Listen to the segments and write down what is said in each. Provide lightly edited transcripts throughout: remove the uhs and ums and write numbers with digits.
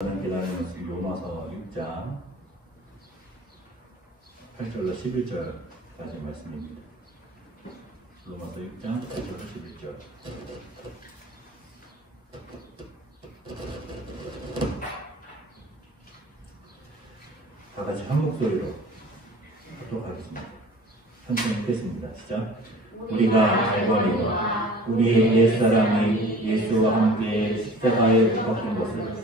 기다리는 로마서 6장 8절로 11절까지 말씀입니다. 로마서 6장 8절로 11절. 다 같이 한 목소리로 하도록 하겠습니다. 천천히 읽겠습니다. 시작. 우리가 알거니와 우리의 옛사람이 예수와 함께 십자가에 못 박힌 것을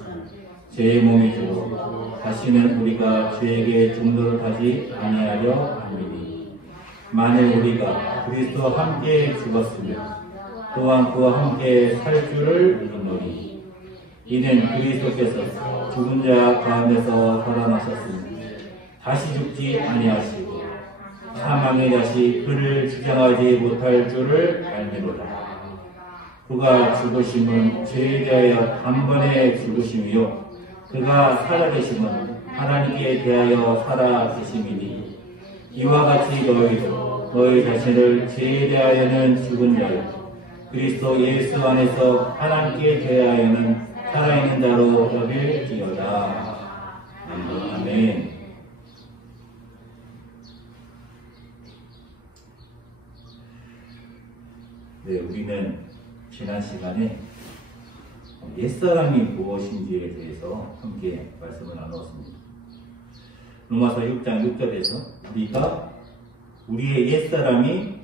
제 몸이 주고 다시는 우리가 죄에게 종노릇하지 아니하려 함이니, 만일 우리가 그리스도와 함께 죽었으면 또한 그와 함께 살 줄을 믿노니, 이는 그리스도께서 죽은 자 가운데서 살아나셨으니 다시 죽지 아니하시고 사망의 자식 그를 주장하지 못할 줄을 알미로다. 그가 죽으심은 죄에 대하여 단번에 죽으심이요 그가 살아계심은 하나님께 대하여 살아계심이니, 이와 같이 너희도 너희 자신을 죄에 대하여는 죽은 자요 그리스도 예수 안에서 하나님께 대하여는 살아있는 자로 여길지어다. 아멘. 네, 우리는 지난 시간에 옛사람이 무엇인지에 대해서 함께 말씀을 나누었습니다. 로마서 6장 6절에서 우리가 우리의 옛사람이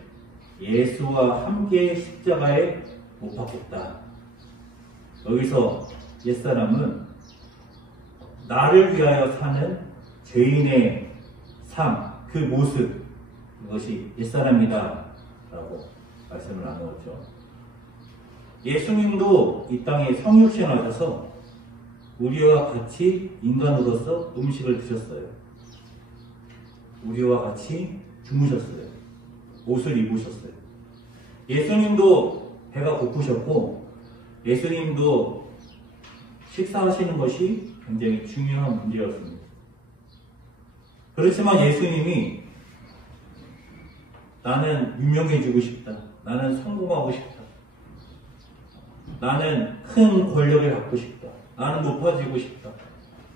예수와 함께 십자가에 못 박혔다. 여기서 옛사람은 나를 위하여 사는 죄인의 삶, 그 모습, 그것이 옛사람이다 라고 말씀을 나누었죠. 예수님도 이 땅에 성육신하셔서 우리와 같이 인간으로서 음식을 드셨어요. 우리와 같이 주무셨어요. 옷을 입으셨어요. 예수님도 배가 고프셨고 예수님도 식사하시는 것이 굉장히 중요한 문제였습니다. 그렇지만 예수님이 나는 유명해지고 싶다. 나는 성공하고 싶다. 나는 큰 권력을 갖고 싶다. 나는 높아지고 싶다.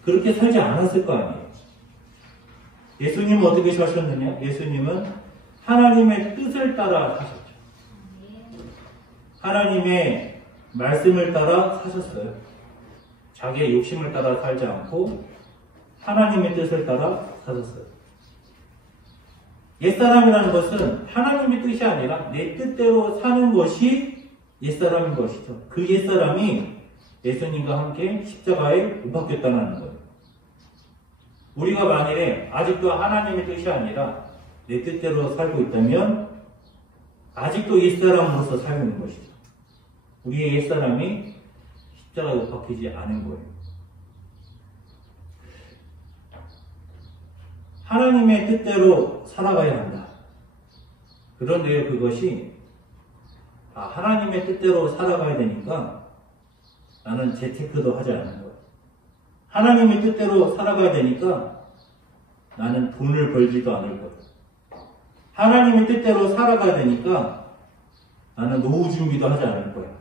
그렇게 살지 않았을 거 아니에요. 예수님은 어떻게 사셨느냐? 예수님은 하나님의 뜻을 따라 사셨죠. 하나님의 말씀을 따라 사셨어요. 자기의 욕심을 따라 살지 않고 하나님의 뜻을 따라 사셨어요. 옛사람이라는 것은 하나님의 뜻이 아니라 내 뜻대로 사는 것이 옛사람인 것이죠. 그 옛사람이 예수님과 함께 십자가에 못 박혔다는 거예요. 우리가 만일에 아직도 하나님의 뜻이 아니라 내 뜻대로 살고 있다면 아직도 옛사람으로서 살고 있는 것이죠. 우리의 옛사람이 십자가에 못 박히지 않은 거예요. 하나님의 뜻대로 살아가야 한다. 그런데 그것이 하나님의 뜻대로 살아가야 되니까 나는 재테크도 하지 않는 거예요. 하나님의 뜻대로 살아가야 되니까 나는 돈을 벌지도 않을 거예요. 하나님의 뜻대로 살아가야 되니까 나는 노후 준비도 하지 않을 거예요.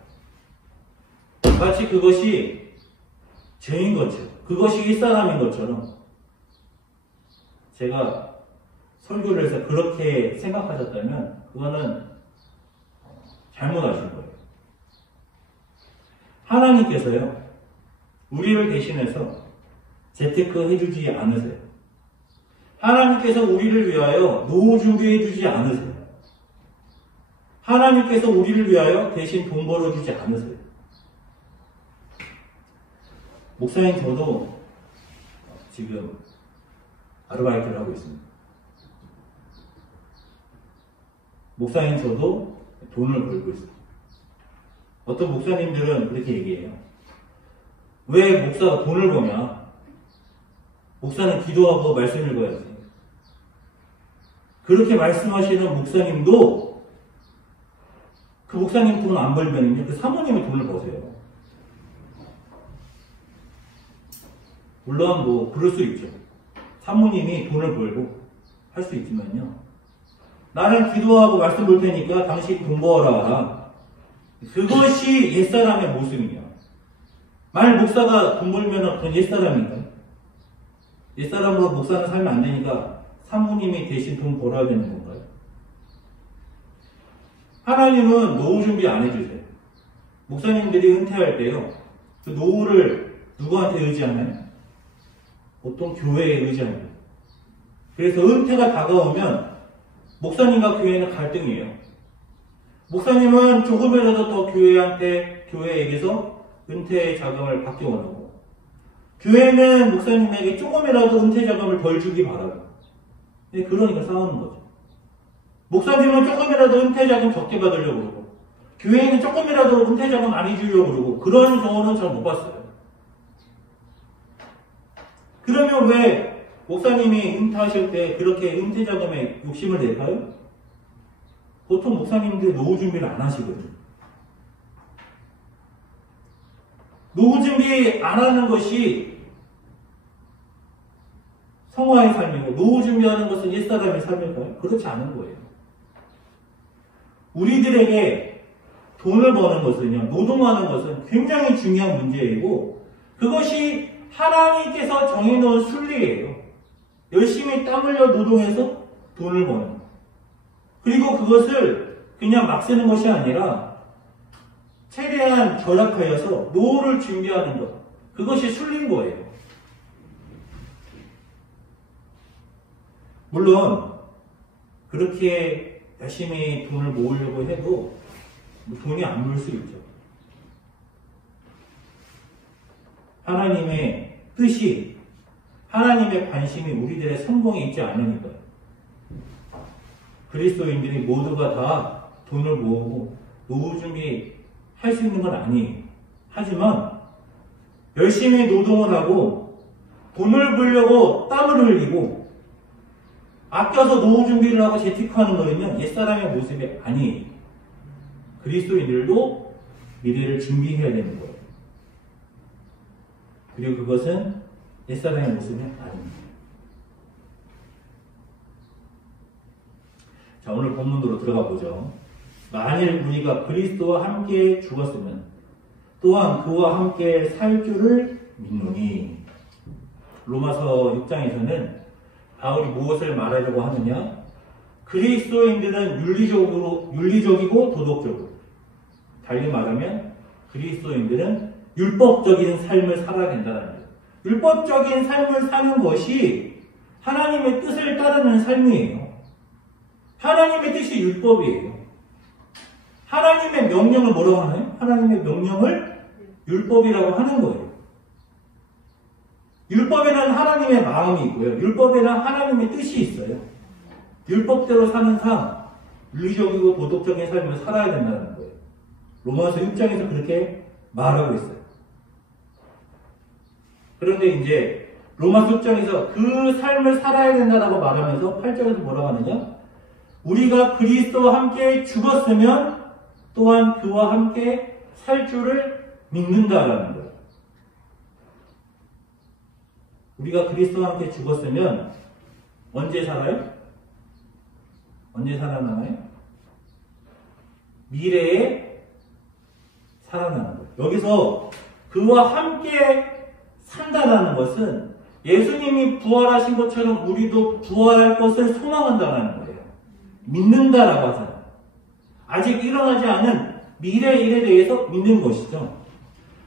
마치 그것이 죄인 것처럼, 그것이 옛사람인 것처럼 제가 설교를 해서 그렇게 생각하셨다면 그거는 잘못하신 거예요. 하나님께서요, 우리를 대신해서 재테크 해주지 않으세요. 하나님께서 우리를 위하여 노후 준비해주지 않으세요. 하나님께서 우리를 위하여 대신 돈 벌어주지 않으세요. 목사님, 저도 지금 아르바이트를 하고 있습니다. 목사님, 저도 돈을 벌고 있습니다. 어떤 목사님들은 그렇게 얘기해요. 왜 목사가 돈을 버냐? 목사는 기도하고 말씀 읽어야지. 그렇게 말씀하시는 목사님도 그 목사님 돈 안 벌면요, 그 사모님이 돈을 버세요. 물론 뭐 그럴 수 있죠. 사모님이 돈을 벌고 할 수 있지만요. 나는 기도하고 말씀 볼 테니까 당신 돈 벌어라. 그것이 옛사람의 모습이냐. 만약 목사가 돈 벌면 그건 옛사람인가요? 옛사람으로 목사는 살면 안 되니까 사모님이 대신 돈 벌어야 되는 건가요? 하나님은 노후 준비 안 해주세요. 목사님들이 은퇴할 때요, 그 노후를 누구한테 의지하나요? 보통 교회에 의지합니다. 그래서 은퇴가 다가오면 목사님과 교회는 갈등이에요. 목사님은 조금이라도 더 교회에게서 은퇴 자금을 받기 원하고, 교회는 목사님에게 조금이라도 은퇴 자금을 덜 주기 바라고. 그러니까 싸우는 거죠. 목사님은 조금이라도 은퇴 자금 적게 받으려고 그러고, 교회는 조금이라도 은퇴 자금 많이 주려고 그러고, 그런 경우는 잘 못 봤어요. 그러면 왜 목사님이 은퇴하실 때 그렇게 은퇴 자금에 욕심을 낼까요? 보통 목사님들이 노후 준비를 안 하시거든요. 노후 준비 안 하는 것이 성화의 삶이고, 노후 준비하는 것은 옛사람의 삶일까요? 그렇지 않은 거예요. 우리들에게 돈을 버는 것은요, 노동하는 것은 굉장히 중요한 문제이고, 그것이 하나님께서 정해놓은 순리예요. 열심히 땀 흘려 노동해서 돈을 버는 것. 그리고 그것을 그냥 막 쓰는 것이 아니라 최대한 절약하여서 노후를 준비하는 것. 그것이 순리인 거예요. 물론 그렇게 열심히 돈을 모으려고 해도 돈이 안 모을 수 있죠. 하나님의 뜻이, 하나님의 관심이 우리들의 성공에 있지 않으니까요. 그리스도인들이 모두가 다 돈을 모으고 노후 준비할 수 있는 건 아니에요. 하지만 열심히 노동을 하고 돈을 벌려고 땀을 흘리고 아껴서 노후 준비를 하고 재테크하는 거는요, 옛사람의 모습이 아니에요. 그리스도인들도 미래를 준비해야 되는 거예요. 그리고 그것은 옛사람의 모습이 아닙니다. 자, 오늘 본문으로 들어가 보죠. 만일 우리가 그리스도와 함께 죽었으면 또한 그와 함께 살 줄을 믿노니. 로마서 6장에서는 바울이 무엇을 말하려고 하느냐? 그리스도인들은 윤리적이고 도덕적으로, 달리 말하면 그리스도인들은 율법적인 삶을 살아야 된다는 거예요. 율법적인 삶을 사는 것이 하나님의 뜻을 따르는 삶이에요. 하나님의 뜻이 율법이에요. 하나님의 명령을 뭐라고 하나요? 하나님의 명령을 율법이라고 하는 거예요. 율법에는 하나님의 마음이 있고요. 율법에는 하나님의 뜻이 있어요. 율법대로 사는 삶, 윤리적이고 도덕적인 삶을 살아야 된다는 거예요. 로마서 6장에서 그렇게 말하고 있어요. 그런데 이제 로마서 6장에서 그 삶을 살아야 된다고 말하면서 8절에서 뭐라고 하느냐? 우리가 그리스도와 함께 죽었으면 또한 그와 함께 살 줄을 믿는다라는 거예요. 우리가 그리스도와 함께 죽었으면 언제 살아요? 언제 살아나나요? 미래에 살아나는 거예요. 여기서 그와 함께 산다라는 것은 예수님이 부활하신 것처럼 우리도 부활할 것을 소망한다는 거예요. 믿는다라고 하잖아요. 아직 일어나지 않은 미래의 일에 대해서 믿는 것이죠.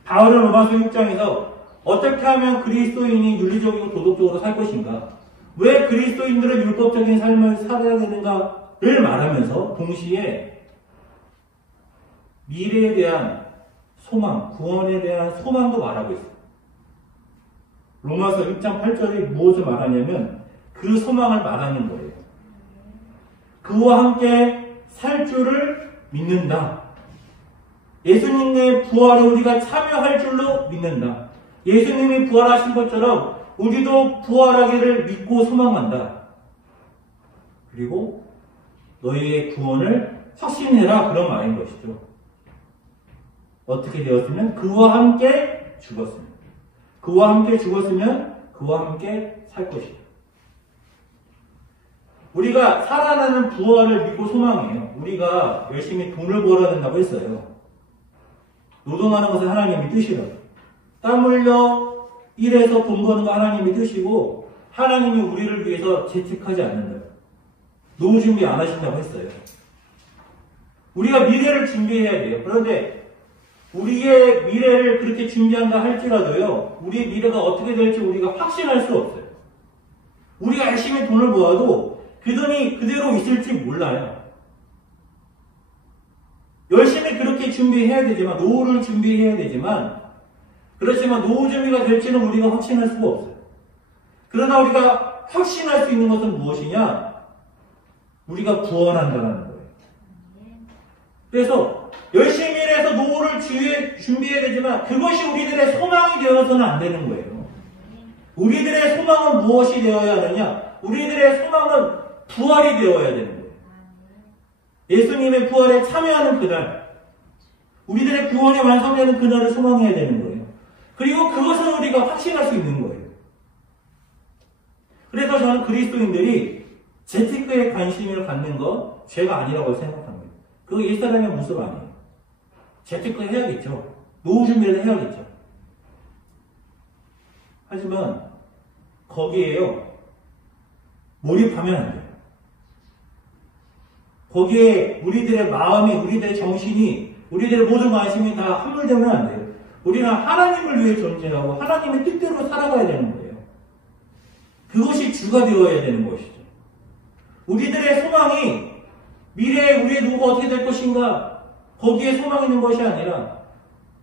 바울은 로마서 6장에서 어떻게 하면 그리스도인이 윤리적이고 도덕적으로 살 것인가? 왜 그리스도인들은 율법적인 삶을 살아야 되는가를 말하면서 동시에 미래에 대한 소망, 구원에 대한 소망도 말하고 있어요. 로마서 6장 8절이 무엇을 말하냐면 그 소망을 말하는 거예요. 그와 함께 살 줄을 믿는다. 예수님의 부활에 우리가 참여할 줄로 믿는다. 예수님이 부활하신 것처럼 우리도 부활하기를 믿고 소망한다. 그리고 너희의 구원을 확신해라, 그런 말인 것이죠. 어떻게 되었으면? 그와 함께 죽었습니다. 그와 함께 죽었으면 그와 함께 살 것이다. 우리가 살아나는 부활을 믿고 소망해요. 우리가 열심히 돈을 벌어야 된다고 했어요. 노동하는 것은 하나님의 뜻이라고. 땀 흘려 일해서 돈 버는 거 하나님의 뜻이고 하나님이 우리를 위해서 재택하지 않는다. 노후 준비 안 하신다고 했어요. 우리가 미래를 준비해야 돼요. 그런데 우리의 미래를 그렇게 준비한다 할지라도요, 우리의 미래가 어떻게 될지 우리가 확신할 수 없어요. 우리가 열심히 돈을 모아도 그 돈이 그대로 있을지 몰라요. 열심히 그렇게 준비해야 되지만, 노후를 준비해야 되지만, 그렇지만 노후 준비가 될지는 우리가 확신할 수가 없어요. 그러나 우리가 확신할 수 있는 것은 무엇이냐? 우리가 구원한다는 거예요. 그래서 열심히 일해서 노후를 준비해야 되지만 그것이 우리들의 소망이 되어서는 안 되는 거예요. 우리들의 소망은 무엇이 되어야 하느냐? 우리들의 소망은 부활이 되어야 되는 거예요. 예수님의 부활에 참여하는 그날, 우리들의 구원이 완성되는 그날을 소망해야 되는 거예요. 그리고 그것은 우리가 확신할 수 있는 거예요. 그래서 저는 그리스도인들이 재테크에 관심을 갖는 건 죄가 아니라고 생각합니다. 그거 옛사람의 모습 아니에요. 재테크 해야겠죠. 노후 준비를 해야겠죠. 하지만 거기에요, 몰입하면 안 돼요. 거기에 우리들의 마음이, 우리들의 정신이, 우리들의 모든 관심이 다 함몰되면 안 돼요. 우리는 하나님을 위해 존재하고 하나님의 뜻대로 살아가야 되는 거예요. 그것이 주가 되어야 되는 것이죠. 우리들의 소망이 미래에 우리의 노후가 어떻게 될 것인가, 거기에 소망이 있는 것이 아니라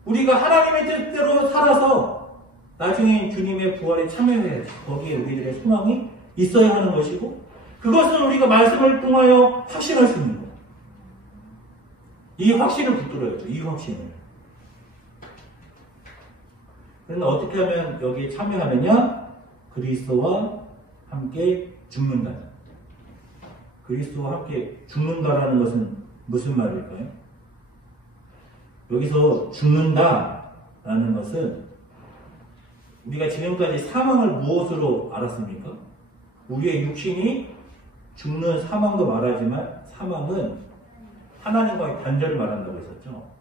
우리가 하나님의 뜻대로 살아서 나중에 주님의 부활에 참여해야지. 거기에 우리들의 소망이 있어야 하는 것이고, 그것은 우리가 말씀을 통하여 확신할 수 있는 거예요. 이 확신을 붙들어야죠. 이 확신을. 그런데 어떻게 하면 여기에 참여하느냐? 그리스도와 함께 죽는다. 그리스도와 함께 죽는다라는 것은 무슨 말일까요? 여기서 죽는다라는 것은 우리가 지금까지 사망을 무엇으로 알았습니까? 우리의 육신이 죽는 사망도 말하지만 사망은 하나님과의 단절을 말한다고 했었죠.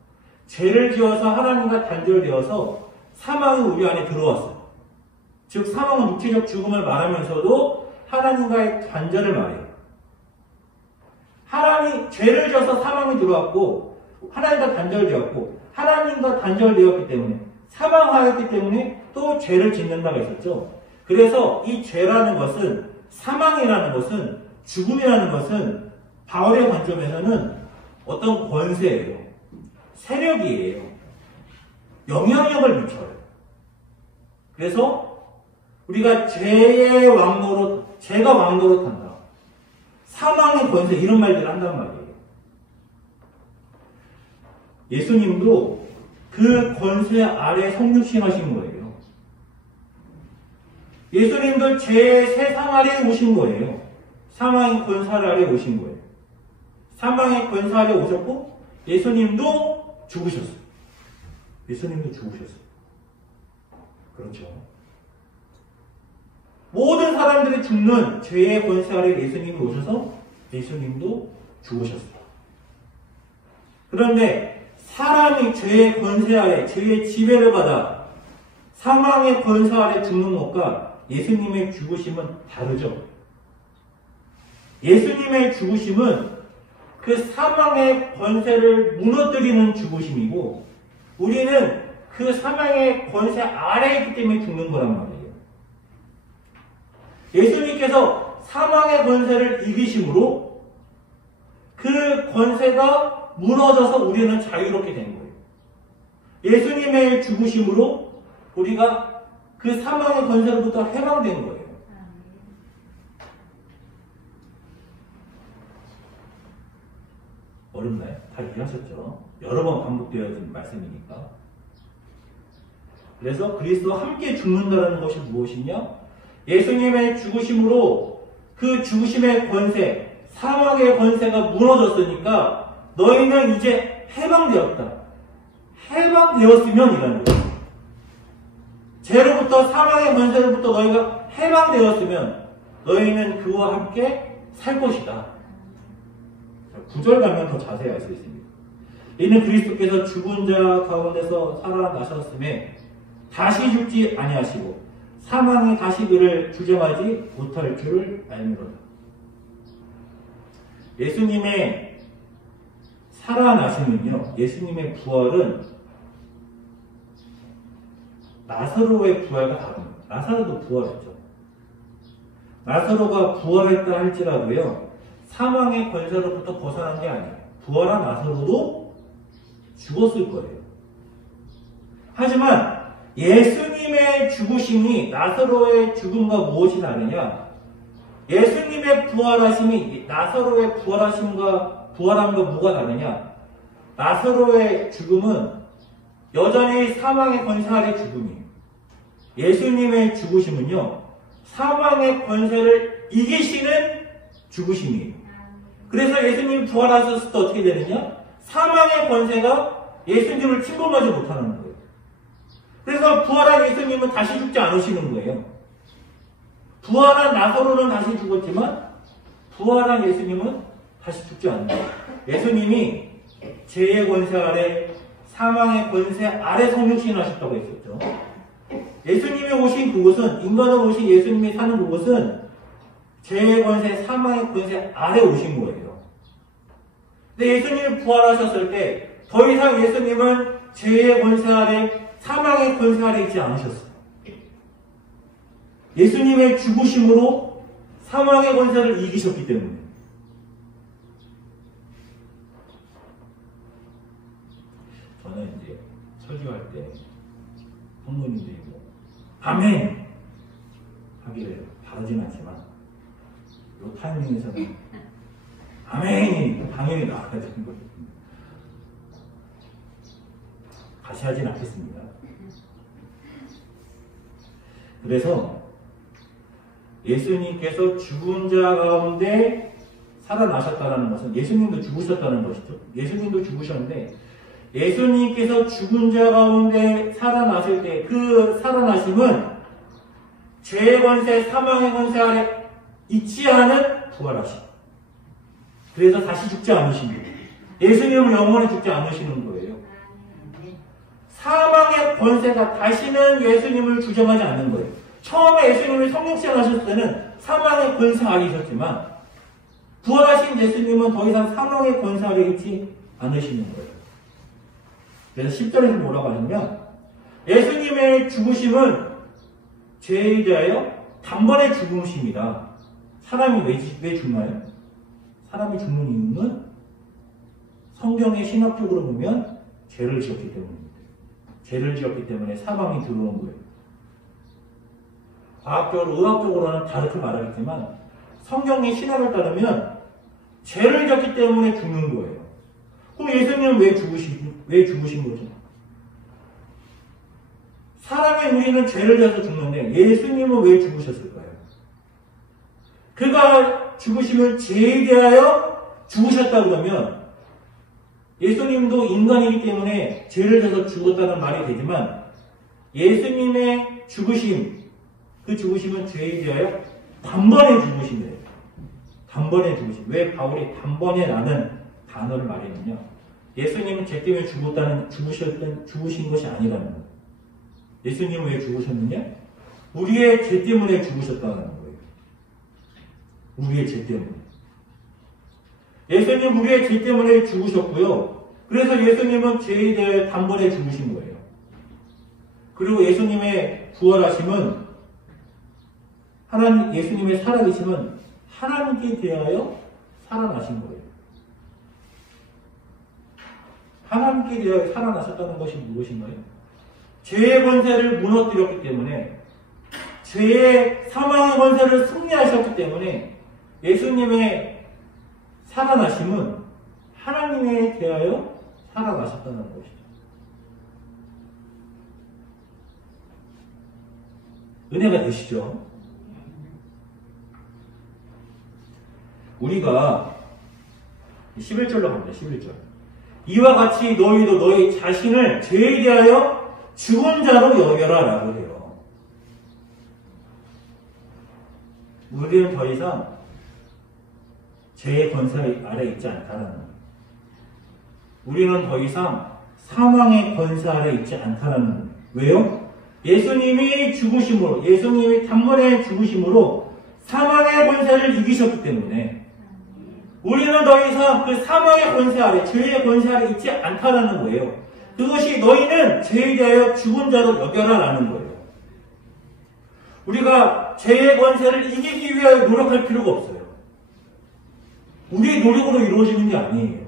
죄를 지어서 하나님과 단절되어서 사망이 우리 안에 들어왔어요. 즉 사망은 육체적 죽음을 말하면서도 하나님과의 단절을 말해요. 죄를 져서 사망이 들어왔고 하나님과 단절되었고 하나님과 단절되었기 때문에 사망하였기 때문에 또 죄를 짓는다고 했었죠. 그래서 이 죄라는 것은, 사망이라는 것은, 죽음이라는 것은 바울의 관점에서는 어떤 권세예요. 세력이에요. 영향력을 미쳐요. 그래서 우리가 죄가 왕노릇 한다. 사망의 권세, 이런 말들을 한단 말이에요. 예수님도 그 권세 아래 성육신하신 거예요. 예수님도 죄의 세상 아래에 오신 거예요. 사망의 권세 아래에 오신 거예요. 사망의 권세 아래에 오셨고 예수님도 죽으셨어요. 예수님도 죽으셨어요. 그렇죠. 모든 사람들이 죽는 죄의 권세 아래 예수님이 오셔서 예수님도 죽으셨어요. 그런데 사람이 죄의 권세 아래, 죄의 지배를 받아 사망의 권세 아래 죽는 것과 예수님의 죽으심은 다르죠. 예수님의 죽으심은 그 사망의 권세를 무너뜨리는 죽으심이고, 우리는 그 사망의 권세 아래에 있기 때문에 죽는 거란 말이에요. 예수님께서 사망의 권세를 이기심으로 그 권세가 무너져서 우리는 자유롭게 된 거예요. 예수님의 죽으심으로 우리가 그 사망의 권세로부터 해방된 거예요. 어렵나요? 다 이해하셨죠? 여러 번 반복되어진 말씀이니까. 그래서 그리스도와 함께 죽는다는 것이 무엇이냐? 예수님의 죽으심으로 그 죽으심의 권세, 사망의 권세가 무너졌으니까 너희는 이제 해방되었다. 해방되었으면 이라는 거예요. 죄로부터, 사망의 권세로부터 너희가 해방되었으면 너희는 그와 함께 살 것이다. 9절 가면 더 자세히 알 수 있습니다. 이는 그리스도께서 죽은 자 가운데서 살아나셨음에 다시 죽지 아니하시고 사망이 다시 그를 주장하지 못할 줄을 알미로다. 예수님의 살아나심은요, 예수님의 부활은 나사로의 부활과 다릅니다. 나사로도 부활했죠. 나사로가 부활했다 할지라도요, 사망의 권세로부터 벗어난 게 아니에요. 부활한 나사로도 죽었을 거예요. 하지만 예수님의 죽으심이 나사로의 죽음과 무엇이 다르냐? 예수님의 부활하심이 나사로의 부활함과 뭐가 다르냐? 나사로의 죽음은 여전히 사망의 권세 아래 죽음이에요. 예수님의 죽으심은요, 사망의 권세를 이기시는 죽으심이에요. 그래서 예수님이 부활하셨을 때 어떻게 되느냐? 사망의 권세가 예수님을 침범하지 못하는 거예요. 그래서 부활한 예수님은 다시 죽지 않으시는 거예요. 부활한 나사로는 다시 죽었지만 부활한 예수님은 다시 죽지 않는 거예요. 예수님이 죄의 권세 아래, 사망의 권세 아래 성육신하셨다고 했었죠. 예수님이 오신 그곳은, 인간으로 오신 예수님이 사는 그곳은 죄의 권세, 사망의 권세 아래 오신 거예요. 근데 예수님이 부활하셨을 때 더 이상 예수님은 죄의 권세 아래, 사망의 권세 아래 있지 않으셨어요. 예수님의 죽으심으로 사망의 권세를 이기셨기 때문에. 저는 이제 설교할 때 성도님들이 뭐 아멘 하기를 바라진 않지만 이 타이밍에서는 아멘이 당연히 나와야 되는 거예요. 다시 하진 않겠습니다. 그래서 예수님께서 죽은 자 가운데 살아나셨다는 것은 예수님도 죽으셨다는 것이죠. 예수님도 죽으셨는데 예수님께서 죽은 자 가운데 살아나실 때 그 살아나심은 죄의 권세, 사망의 권세 아래 있지 않은 부활하심. 그래서 다시 죽지 않으십니다. 예수님은 영원히 죽지 않으시는 거예요. 사망의 권세가 다시는 예수님을 주장하지 않는 거예요. 처음에 예수님이 성육신하셨을 때는 사망의 권세 아래 있었지만 부활하신 예수님은 더 이상 사망의 권세 아래 있지 않으시는 거예요. 그래서 10절에서 뭐라고 하냐면 예수님의 죽으심은 죄에 대하여 단번에 죽으심이다. 사람이 왜 죽나요? 사람이 죽는 이유는 성경의 신학적으로 보면 죄를 지었기 때문입니다. 죄를 지었기 때문에 사망이 들어온 거예요. 과학적으로, 의학적으로는 다르게 말하겠지만 성경의 신학을 따르면 죄를 지었기 때문에 죽는 거예요. 그럼 예수님은 왜 죽으신 거죠? 사람의 우리는 죄를 져서 죽는데 예수님은 왜 죽으셨을까요? 그가 죽으시면 죄에 대하여 죽으셨다 그러면 예수님도 인간이기 때문에 죄를 져서 죽었다는 말이 되지만 예수님의 죽으심, 그 죽으심은 죄에 대하여 단번에 죽으심이래요. 단번에 죽으심. 왜 바울이 단번에라는 단어를 말했느냐? 예수님은 죄 때문에 죽으신 것이 아니라는 거예요. 예수님은 왜 죽으셨느냐? 우리의 죄 때문에 죽으셨다는 거예요. 우리의 죄 때문에. 예수님 우리의 죄 때문에 죽으셨고요. 그래서 예수님은 죄에 대해 단번에 죽으신 거예요. 그리고 예수님의 부활하심은 예수님의 살아계심은 하나님께 대하여 살아나신 거예요. 하나님께 대하여 살아나셨다는 것이 무엇인가요? 죄의 권세를 무너뜨렸기 때문에 죄의 사망의 권세를 승리하셨기 때문에 예수님의 살아나심은 하나님에 대하여 살아나셨다는 것이죠. 은혜가 되시죠? 우리가 11절로 갑니다. 11절. 이와 같이 너희도 너희 자신을 죄에 대하여 죽은 자로 여겨라 라고 해요. 우리는 더 이상 죄의 권세 아래 있지 않다는 거예요. 우리는 더 이상 사망의 권세 아래 있지 않다는 거예요. 왜요? 예수님이 죽으심으로, 예수님이 단번에 죽으심으로 사망의 권세를 이기셨기 때문에 우리는 더 이상 그 사망의 권세 아래, 죄의 권세 아래 있지 않다라는 거예요. 그것이 너희는 죄에 대하여 죽은 자로 여겨라라는 거예요. 우리가 죄의 권세를 이기기 위하여 노력할 필요가 없어요. 우리의 노력으로 이루어지는 게 아니에요.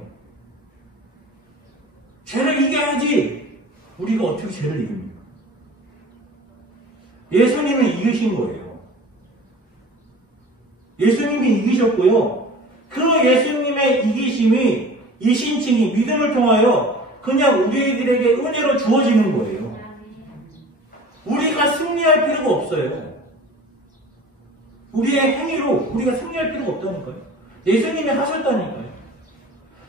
죄를 이겨야지. 우리가 어떻게 죄를 이깁니까? 예수님이 이기신 거예요. 예수님이 이기셨고요. 그 예수님의 이기심이, 이 신칭이 믿음을 통하여 그냥 우리들에게 은혜로 주어지는 거예요. 우리가 승리할 필요가 없어요. 우리의 행위로 우리가 승리할 필요가 없다니까요. 예수님이 하셨다니까요.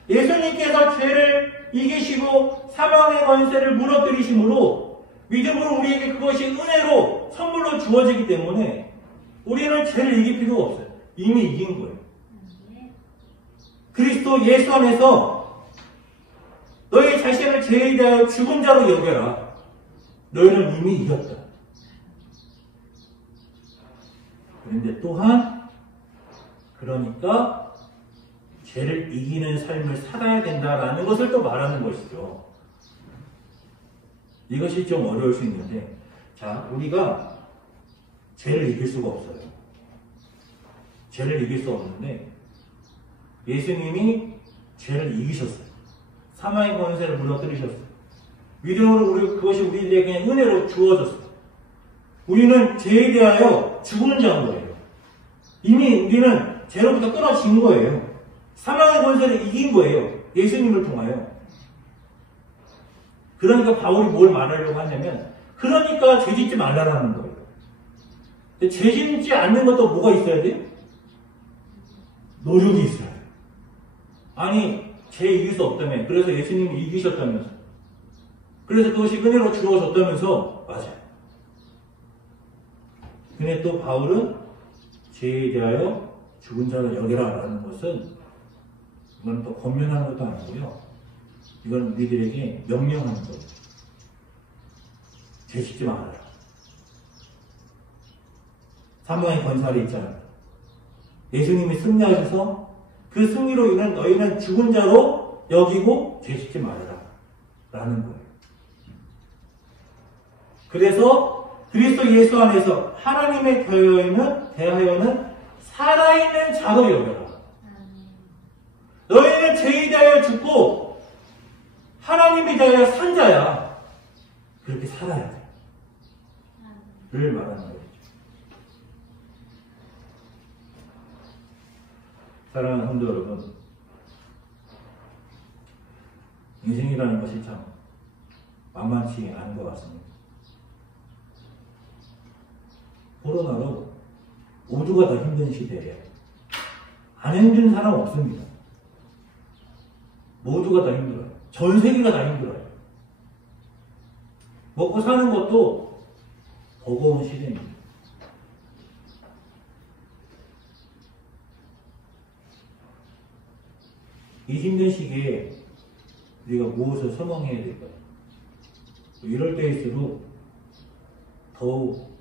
예수님께서 죄를 이기시고 사망의 권세를 무너뜨리심으로 믿음으로 우리에게 그것이 은혜로 선물로 주어지기 때문에 우리는 죄를 이길 필요가 없어요. 이미 이긴 거예요. 그리스도 예수 안에서 너희 자신을 죄에 대하여 죽은 자로 여겨라. 너희는 이미 이겼다. 그런데 또한 그러니까 죄를 이기는 삶을 살아야 된다라는 것을 또 말하는 것이죠. 이것이 좀 어려울 수 있는데, 자, 우리가 죄를 이길 수가 없어요. 죄를 이길 수 없는데 예수님이 죄를 이기셨어요. 사망의 권세를 무너뜨리셨어요. 믿음으로 그것이 우리에게 은혜로 주어졌어요. 우리는 죄에 대하여 죽은 자인 거예요. 이미 우리는 죄로부터 끊어진 거예요. 사망의 권세를 이긴 거예요. 예수님을 통하여. 그러니까 바울이 뭘 말하려고 하냐면, 그러니까 죄 짓지 말라라는 거예요. 근데 죄 짓지 않는 것도 뭐가 있어야 돼요? 노력이 있어야 돼요. 아니, 죄 이길 수 없다며. 그래서 예수님이 이기셨다면서. 그래서 그것이 은혜로 주어졌다면서. 맞아요. 근데 또 바울은 죄에 대하여 죽은 자를 여기라 라는 것은 이건 또 권면하는 것도 아니고요. 이건 우리들에게 명령하는 거예요. 죄 짓지 말아라. 사망의 권세 아래 있잖아요. 예수님이 승리하셔서 그 승리로 인한 너희는 죽은 자로 여기고 죄 짓지 말아라 라는 거예요. 그래서 그리스도 예수 안에서 하나님에 대하여는 살아있는 자로 여겨라. 너희는 죄에 대하여 죽고 하나님에 대하여 산 자야. 그렇게 살아야 돼. 를 말하는 거죠. 사랑하는 성도 여러분, 인생이라는 것이 참 만만치 않은 것 같습니다. 코로나로 모두가 다 힘든 시대에 안 힘든 사람 없습니다. 모두가 다 힘들어요. 전 세계가 다 힘들어요. 먹고 사는 것도 버거운 시대입니다. 이 힘든 시기에 우리가 무엇을 소망해야 될까요? 이럴 때일수록 더욱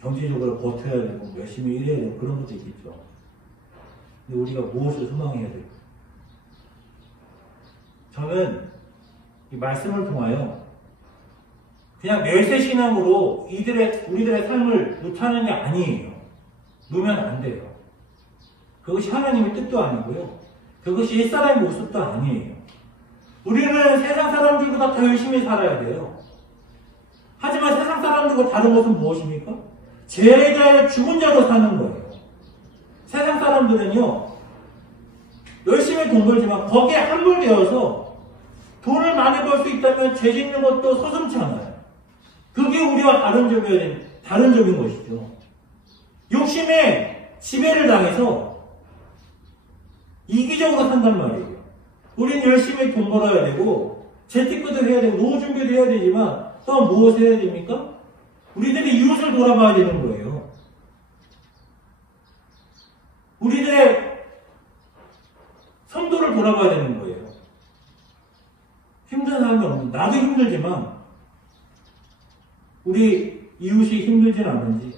경제적으로 버텨야 되고 열심히 일해야 되고 그런 것도 있겠죠. 근데 우리가 무엇을 소망해야 될까요? 저는 이 말씀을 통하여 그냥 멸세 신앙으로 우리들의 삶을 놓자는 게 아니에요. 놓으면 안 돼요. 그것이 하나님의 뜻도 아니고요. 그것이 옛사람의 모습도 아니에요. 우리는 세상 사람들보다 더 열심히 살아야 돼요. 하지만 세상 사람들과 다른 것은 무엇입니까? 죄에 대하여 죽은 자로 사는 거예요. 세상 사람들은요, 열심히 돈 벌지만 거기에 함몰되어서 돈을 많이 벌 수 있다면 죄 짓는 것도 서슴찮아요. 그게 우리와 다른 점인 것이죠. 욕심에 지배를 당해서 이기적으로 산단 말이에요. 우리는 열심히 돈 벌어야 되고 재테크도 해야 되고 노후 준비도 해야 되지만 또 무엇을 해야 됩니까? 우리들이 이웃을 돌아봐야 되는 거예요. 우리들의 성도를 돌아봐야 되는 거예요. 힘든 사람이 없는, 나도 힘들지만 우리 이웃이 힘들진 않은지,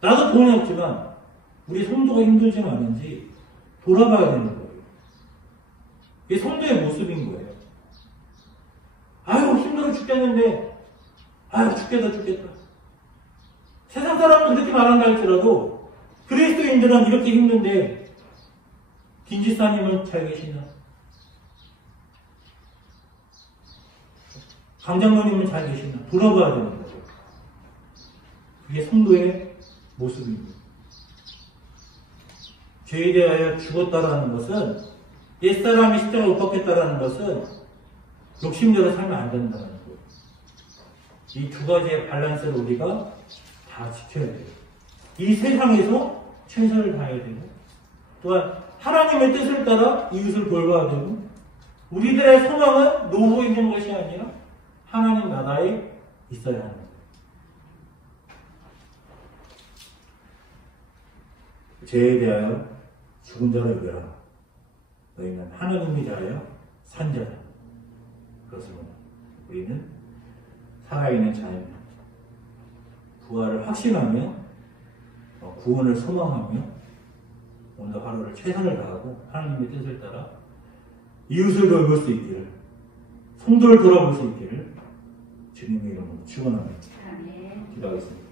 나도 돈이 없지만 우리 성도가 힘들진 않은지 돌아봐야 되는 거예요. 이게 성도의 모습인 거예요. 아유, 힘들어 죽겠는데, 아유, 죽겠다. 세상 사람은 그렇게 말한다 할지라도 그리스도인들은 이렇게 힘든데 김지사님은 잘 계시나? 강장로님은 잘 계시나? 돌아봐야 되는 거죠. 그게 성도의 모습입니다. 죄에 대하여 죽었다라는 것은, 옛사람이 십자가에 못 박혔다라는 것은 욕심대로 살면 안 된다는 거예요. 이 두 가지의 밸런스를 우리가 다 지켜야 돼요. 이 세상에서 최선을 다해야 되고, 또한 하나님의 뜻을 따라 이웃을 돌봐야 되고, 우리들의 소망은 노후에 있는 것이 아니라 하나님 나라에 있어야 하는 거예요. 죄에 대하여 죽은 자를 여겨라. 너희는 하나님이 자하여 산 자다. 그렇습니다. 우리는 살아있는 자입니다. 부활을 확신하며 구원을 소망하며 오늘 하루를 최선을 다하고 하나님의 뜻을 따라 이웃을 돌볼 수 있기를, 성도를 돌아볼 수 있기를 주님의 이름으로 축원합니다. 기도하겠습니다.